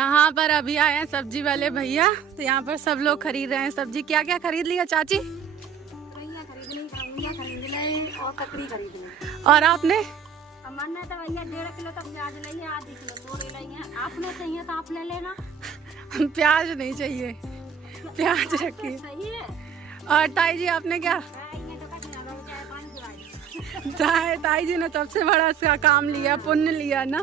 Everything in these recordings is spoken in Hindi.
यहाँ पर अभी आए हैं सब्जी वाले भैया, तो यहाँ पर सब लोग खरीद रहे हैं सब्जी। क्या क्या खरीद लिया चाची? खरीद ली और ककड़ी खरीद ली। और आपने? हमने तो भैया 1.5 किलो तक प्याज लिए, आधी किलो तोड़े लिए। आपने चाहिए तो आप ले लेना। प्याज नहीं चाहिए, प्याज रखिए। सही है। और ताई जी आपने क्या? ताई जी ने सबसे बड़ा इसका काम लिया, पुण्य लिया ना।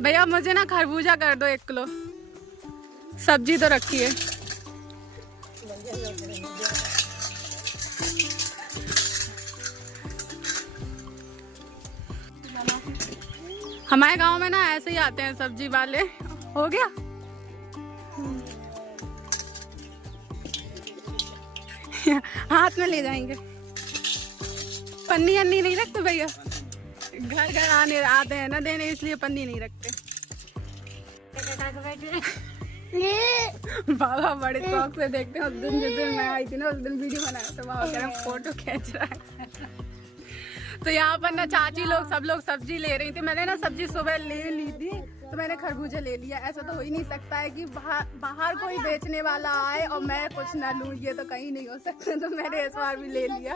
भैया मुझे ना खरबूजा कर दो 1 किलो, सब्जी तो रखी है। हमारे गांव में ना ऐसे ही आते हैं सब्जी वाले। हो गया? हाथ में ले जाएंगे। पन्नी अन्नी नहीं रखते भैया, घर घर आते हैं ना देने, इसलिए पन्नी नहीं रखते। बाबा बड़े शौक से देखते हैं। उस दिन जिस दिन मैं आई थी ना, उस दिन वीडियो बनाया था, बाबा कह रहे हैं फोटो खींच रहा है। तो यहाँ पर ना चाची लोग सब लोग सब्जी ले रही थी। मैंने ना सब्जी सुबह ले ली थी, तो मैंने खरबूजा ले लिया। ऐसा तो हो ही नहीं सकता है कि बाहर कोई बेचने वाला आए और मैं कुछ ना लूँ, ये तो कहीं नहीं हो सकता। तो मैंने इस बार भी ले लिया।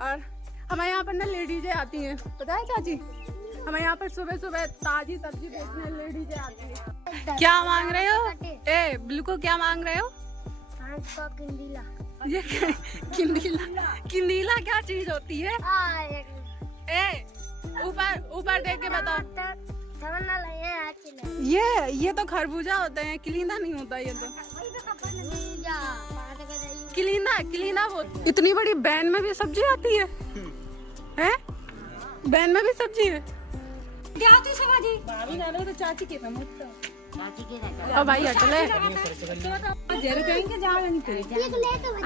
और हमारे यहाँ पर ना लेडीजें आती हैं, पता है चाची? हमारे यहाँ पर सुबह सुबह ताजी सब्जी बेचने लेडीजें आती हैं। क्या मांग रहे हो? ए बिल्कुल क्या मांग रहे हो? ये किंदीला क्या चीज होती है? ए ऊपर देख के बताओ। ये तो खरबूजा होते हैं, किलिंदा नहीं होता। ये तो किलिंदा वो। इतनी बड़ी बैन में भी सब्जी आती है? हैं? बैन में भी सब्जी है? क्या तू सब्जी? भाभी ना लो तो चाची के ना और भाई चले जरूर कहेंगे जा नहीं करे।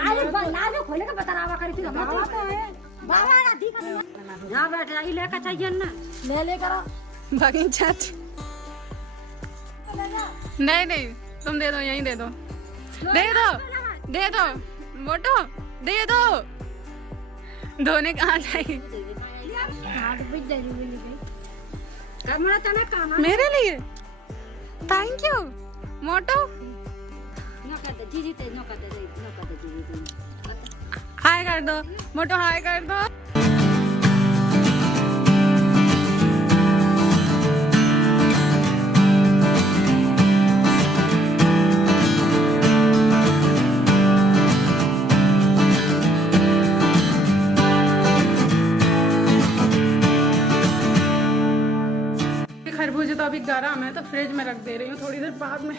अरे बना जो खोले का बतरावा करी थी। बाबा तो है, बाबा ना दी का यहां बैठ जाई लेकर चाहिए ना, ले करो भागी चाची। नहीं तुम दे दो, यहीं दे दो, दे दो मोटो, दे दो। धोने कहाँ जाएगी? मेरे लिए थैंक यू मोटो। हाय कर दो मोटो, हाय कर दो। खरबूजे तो अभी गर्म है, तो फ्रिज में रख दे रही हूँ, थोड़ी देर बाद में।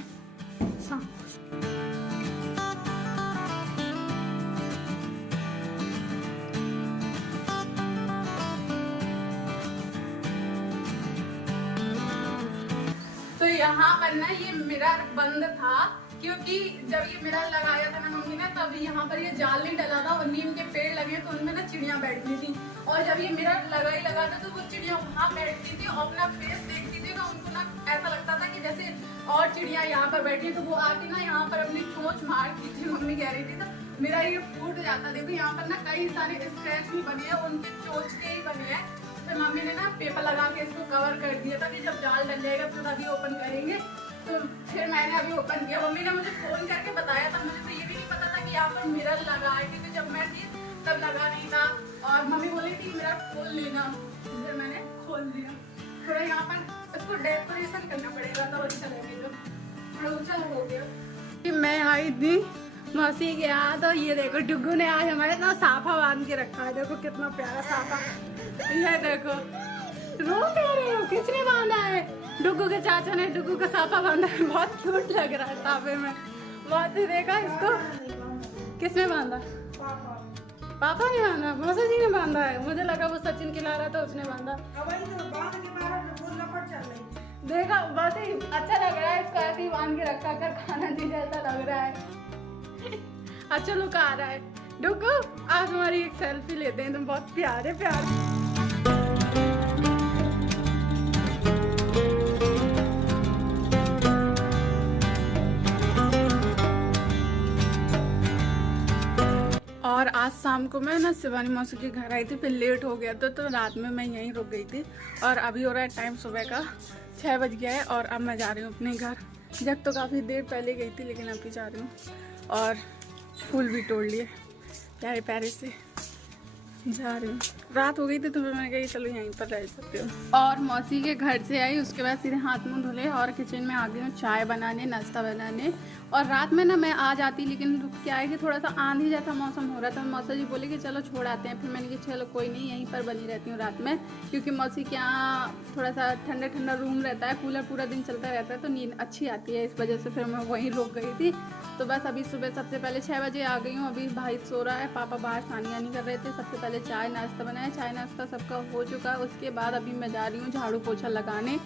तो यहाँ पर ना ये मिरर बंद था, क्योंकि जब ये मिरर लगाया था ना मम्मी ने, तब यहाँ पर ये जाल नहीं डला था और नीम के पेड़ लगे, तो उनमें ना चिड़िया बैठती थी। और जब ये मिरर लगा था तो वो चिड़िया वहाँ बैठती थी और अपना फेस देखती थी, तो उनको ना ऐसा लगता था कि जैसे और चिड़िया यहाँ पर बैठी, तो वो आके ना यहाँ पर अपनी चोंच मारती थी। मम्मी कह रही थी तो मेरा ये फूट जाता। देखो यहाँ पर ना कई सारे स्क्रैच भी बने हैं, उनके चोंच के ही बने हैं। तो मम्मी ने ना पेपर लगा के इसको कवर कर दिया था कि जब जाल डल जाएगा तो तभी ओपन करेंगे। तो फिर मैंने अभी ओपन किया। मम्मी ने मुझे फोन करके बताया था, मुझे तो ये भी नहीं पता था कि यहाँ पर मिरर लगा है, क्योंकि जब मैं थी तब लगा नहीं था। और मम्मी बोली थी मिरर खोल लेना, फिर मैंने खोल लिया। थोड़ा यहाँ पर इसको डेकोरेशन करना पड़ेगा तब अच्छा लगेगा, थोड़ा ऊंचा हो गया। मैं आई थी मौसी के यहाँ, तो ये देखो डुगू ने आज हमारे ना साफा बांध के रखा है। देखो कितना प्यारा साफा, ये देखो। रो रहे हो? किसने बांधा है? डुगू के चाचा ने डुगू का साफा बांधा है। बहुत क्यूट लग रहा है साफे में। बहुत ही देखा इसको किसने बांधा? पापा ने बांधा, मौसा जी ने बांधा है। मुझे लगा वो सचिन खिला रहा था उसने बांधा। देखा बस ही अच्छा लग रहा है इसको ऐसे ही बांध के रखा कर, खाना जी जैसा लग रहा है। अच्छा लुक आ रहा है। डुगू आज हमारी एक सेल्फी लेते हैं, तुम बहुत प्यारे प्यारे। और आज शाम को मैं ना शिवानी मौसी के घर आई थी, फिर लेट हो गया तो रात में मैं यहीं रुक गई थी। और अभी हो रहा है टाइम सुबह का 6 बज गया है और अब मैं जा रही हूँ अपने घर। जग तो काफ़ी देर पहले गई थी, लेकिन अभी जा रही हूँ। और फूल भी तोड़ लिए प्यारे प्यारे से, जा रही हूँ। रात हो गई थी तो फिर मैंने कहा चलो यहीं पर रह सकते हो। और मौसी के घर से आई, उसके बाद सीधे हाथ मुंह धुले और किचन में आ गई हूँ चाय बनाने, नाश्ता बनाने। और रात में ना मैं आ जाती, लेकिन क्या है कि थोड़ा सा आंधी जैसा मौसम हो रहा था। मौसा जी बोले कि चलो छोड़ आते हैं, फिर मैंने कहा चलो कोई नहीं, यहीं पर बनी रहती हूँ रात में, क्योंकि मौसी के यहाँ थोड़ा सा ठंडा ठंडा रूम रहता है, कूलर पूरा दिन चलता रहता है, तो नींद अच्छी आती है। इस वजह से फिर मैं वहीं रुक गई थी। तो बस अभी सुबह सबसे पहले 6 बजे आ गई हूँ। अभी भाई सो रहा है, पापा बाहर सानी आनी कर रहे थे। सबसे पहले चाय नाश्ता बनाया, चाय नाश्ता सबका हो चुका है। उसके बाद अभी मैं जा रही हूँ झाड़ू पोछा लगाने।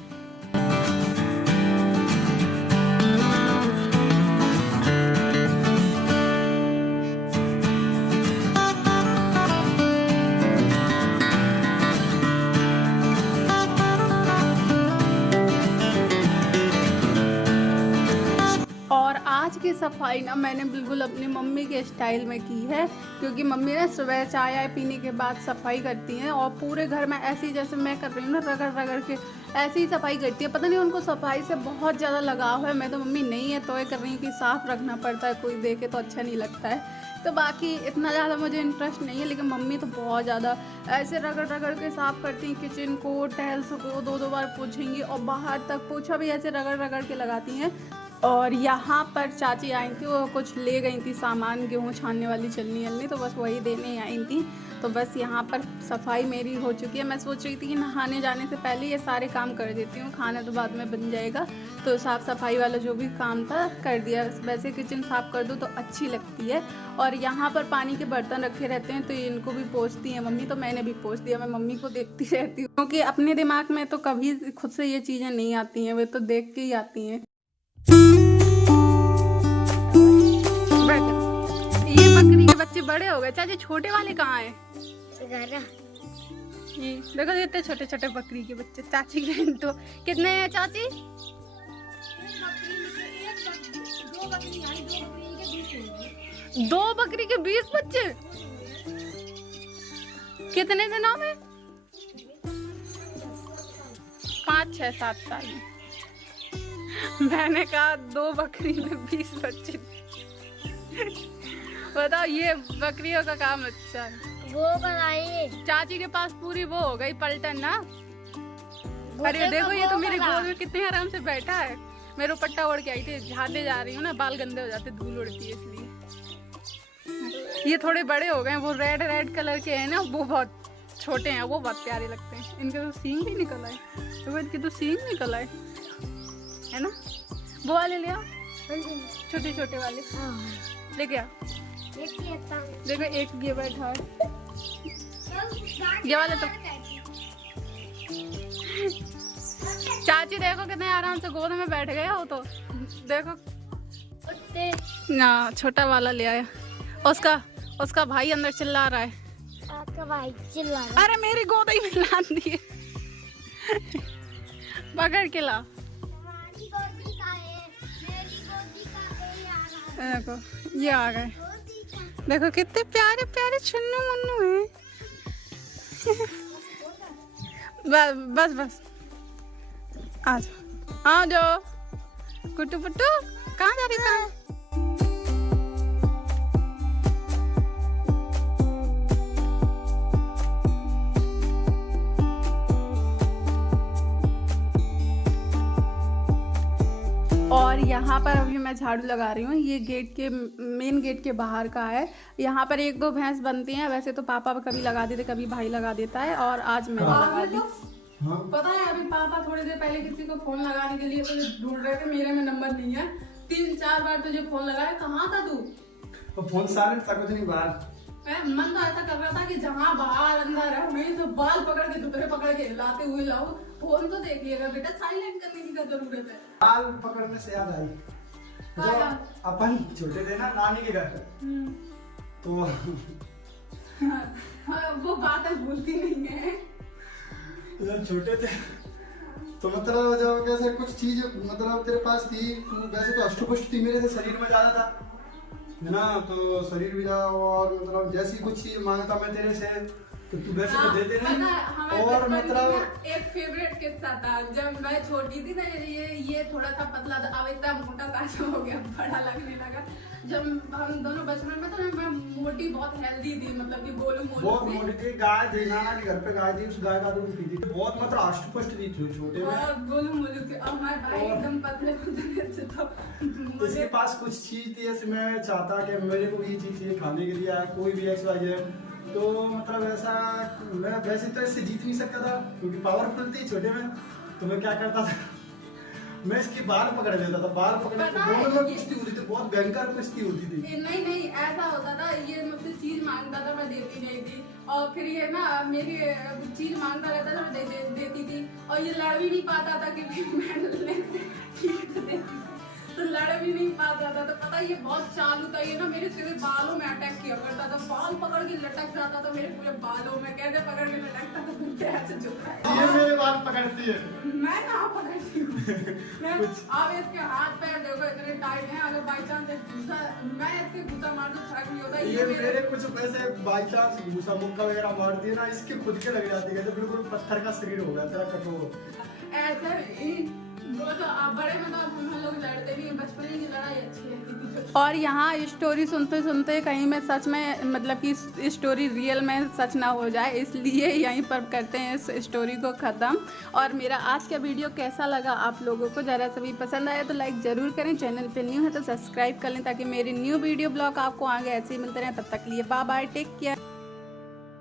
आज की सफाई ना मैंने बिल्कुल अपनी मम्मी के स्टाइल में की है, क्योंकि मम्मी ना सुबह चाय आय पीने के बाद सफाई करती हैं और पूरे घर में ऐसी जैसे मैं कर रही हूँ ना, रगड़ रगड़ के ऐसी ही सफाई करती है। पता नहीं उनको सफाई से बहुत ज़्यादा लगाव है। मैं तो मम्मी नहीं है तो ये कर रही हूँ कि साफ़ रखना पड़ता है, कोई देखे तो अच्छा नहीं लगता है। तो बाकी इतना ज़्यादा मुझे इंटरेस्ट नहीं है, लेकिन मम्मी तो बहुत ज़्यादा ऐसे रगड़ रगड़ के साफ़ करती हैं। किचन को, टाइल्स को 2-2 बार पोछेंगी और बाहर तक पोछा भी ऐसे रगड़ रगड़ के लगाती हैं। और यहाँ पर चाची आई थी, वो कुछ ले गई थी सामान, गेहूँ छानने वाली चलनी वलनी, तो बस वही देने आई थी। तो बस यहाँ पर सफाई मेरी हो चुकी है। मैं सोच रही थी कि नहाने जाने से पहले ये सारे काम कर देती हूँ, खाना तो बाद में बन जाएगा। तो साफ़ सफाई वाला जो भी काम था कर दिया। वैसे किचन साफ़ कर दो तो अच्छी लगती है। और यहाँ पर पानी के बर्तन रखे रहते हैं तो इनको भी पोंछती हैं मम्मी, तो मैंने भी पोंछ दिया। मैं मम्मी को देखती रहती हूँ, क्योंकि अपने दिमाग में तो कभी खुद से ये चीज़ें नहीं आती हैं, वे तो देख के ही आती हैं। ये बकरी के बच्चे बड़े हो गए। चाची छोटे वाले कहाँ हैं? ये देखो इतने छोटे छोटे बकरी के बच्चे चाची के। तो कितने हैं चाची? 2 बकरी के 20 बच्चे। कितने दिनों में? 5, 6, 7 साल में। मैंने कहा 2 बकरी में 20 बच्चे। बताओ, ये बकरियों का काम अच्छा है। वो बनाइए। चाची के पास पूरी वो हो गई पलटन ना। अरे देखो ये तो मेरी गोद में कितने आराम से बैठा है। मैं दुपट्टा ओढ़ के आई थी, झाड़ने जा रही हूँ ना, बाल गंदे हो जाते, धूल उड़ती है इसलिए। ये थोड़े बड़े हो गए, वो रेड कलर के हैं ना, वो बहुत छोटे हैं, वो बहुत प्यारे लगते हैं। इनके तो सींग भी निकल आए, तो इनके तो सींग निकल आए है ना। वो वाले ले आओ, छोटे छोटे वाले लेके आओ। देखो एक ये बैठा है, ये वाले तो। चाची देखो कितने आराम से गोद में बैठ गए हो। तो देखो ना, छोटा वाला ले आया। उसका भाई अंदर चिल्ला रहा है। आपका भाई चिल्ला रहा है। अरे मेरी गोद ही में लाद दिए। पकड़ के ला। देखो ये आ गए, देखो कितने प्यारे प्यारे छुन्नू मुन्नू हैं। बस बस आ जाओ कुट्टू पुट्टू। कहाँ जा रही है? और यहाँ पर अभी मैं झाड़ू लगा रही हूँ। ये गेट के मेन गेट के बाहर का है। यहाँ पर 1-2 भैंस बनती हैं। वैसे तो पापा कभी लगा देते, कभी भाई लगा देता है, और आज मैं लगा दी। पता है अभी पापा थोड़ी देर पहले किसी को फोन लगाने के लिए तुझे ढूंढ रहे थे, मेरे में नंबर नहीं है। 3-4 बार तुझे फोन लगाया, कहाँ था तू? तो फोन साइलेंट था, कुछ नहीं बाहर। मन तो ऐसा कर रहा था कि जहाँ बाहर अंदर है, मैं तो बाल पकड़ के दुपरे पकड़ के लाते हुए लाऊं। फोन तो देख लिएगा बेटा, साइलेंट करने की क्या जरूरत है। बाल पकड़ने से याद आई, तो अपन छोटे थे ना नानी के घर, तो वो बात अब भूलती नहीं है। जब छोटे थे तो मतलब जब कैसे कुछ चीज मतलब तेरे पास थी, वैसे तो अष्टपुष्ट थी मेरे से, शरीर में ज्यादा था ना, तो शरीर भी था, और मतलब जैसी कुछ चीज मांगता मैं तेरे से तो तू वैसे तो दे देना। और मतलब एक फेवरेट किस्सा था, जब मैं छोटी थी ना, ये थोड़ा सा पतला था, अब इतना मोटा ताजा हो गया, बड़ा लगने लगा। जब हम दोनों बचपन में तो मैं मोटी बहुत हेल्दी थी, मतलब कि गोलू मोलू बहुत मोटी थी। गाय थी, नाना के घर पे गाय थी, उस गाय का दूध पीती थी, बहुत मतलब अष्टपुष्ट थी छोटे में, बहुत गोलू मोलू थी। और हमारे भाई एकदम पतले पतले थे। तो इसके पास कुछ चीज थी ऐसे, मैं चाहता कि मेरे को ये चीज चाहिए खाने के लिए, कोई भी XYZ, तो मतलब ऐसा मैं वैसे तो इससे जीत नहीं सकता था क्योंकि पावरफुल थी छोटे में। तो मैं क्या करता था, मैं इसके बाल पकड़ लेता था, बाल पकड़ दोनों में कुश्ती होती थी, बहुत भयंकर कुश्ती होती थी। नहीं ऐसा होता था, ये मुझसे चीज मांगता था, मैं देती नहीं थी, और फिर ये ना मेरी चीज मांगता रहता था, मैं देती थी, और ये लड़ भी नहीं पाता था क्योंकि मैं तो लड़ भी नहीं पाता था। तो पता ये बहुत चालू था, ये ना मेरे सीधे बालों में अटैक किया करता था, बाल पकड़ के लटक जाता था मेरे पूरे बालों में, कैसे पकड़ के लटकता था, मुझे ऐसे झुक रहा है। ये मेरे बाल पकड़ती है, मैं कहाँ पकड़ती हूँ। मैं अब इसके हाथ पैर देखो इतने टाइट हैं, अगर बाई चांस मैं इसके घुसा मार तो फर्क नहीं होता। ये मेरे कुछ वैसे बाई चांस घूसा मुक्का वगैरह मारती है ना, इसके खुद के लग जाती है, तो बिल्कुल पत्थर का शरीर हो गया तेरा कठोर। ऐसे वो तो बड़े में तो हम लोग लड़ते भी, बचपन की लड़ाई अच्छी है। और यहाँ स्टोरी सुनते सुनते कहीं में सच में मतलब कि स्टोरी रियल में सच ना हो जाए, इसलिए यहीं पर करते हैं इस स्टोरी को ख़त्म। और मेरा आज का वीडियो कैसा लगा आप लोगों को, ज़रा सा भी पसंद आया तो लाइक ज़रूर करें, चैनल पे न्यू है तो सब्सक्राइब कर लें ताकि मेरी न्यू वीडियो ब्लॉग आपको आगे ऐसे ही मिलते रहें। तब तक लिए बाय बाय, टेक केयर।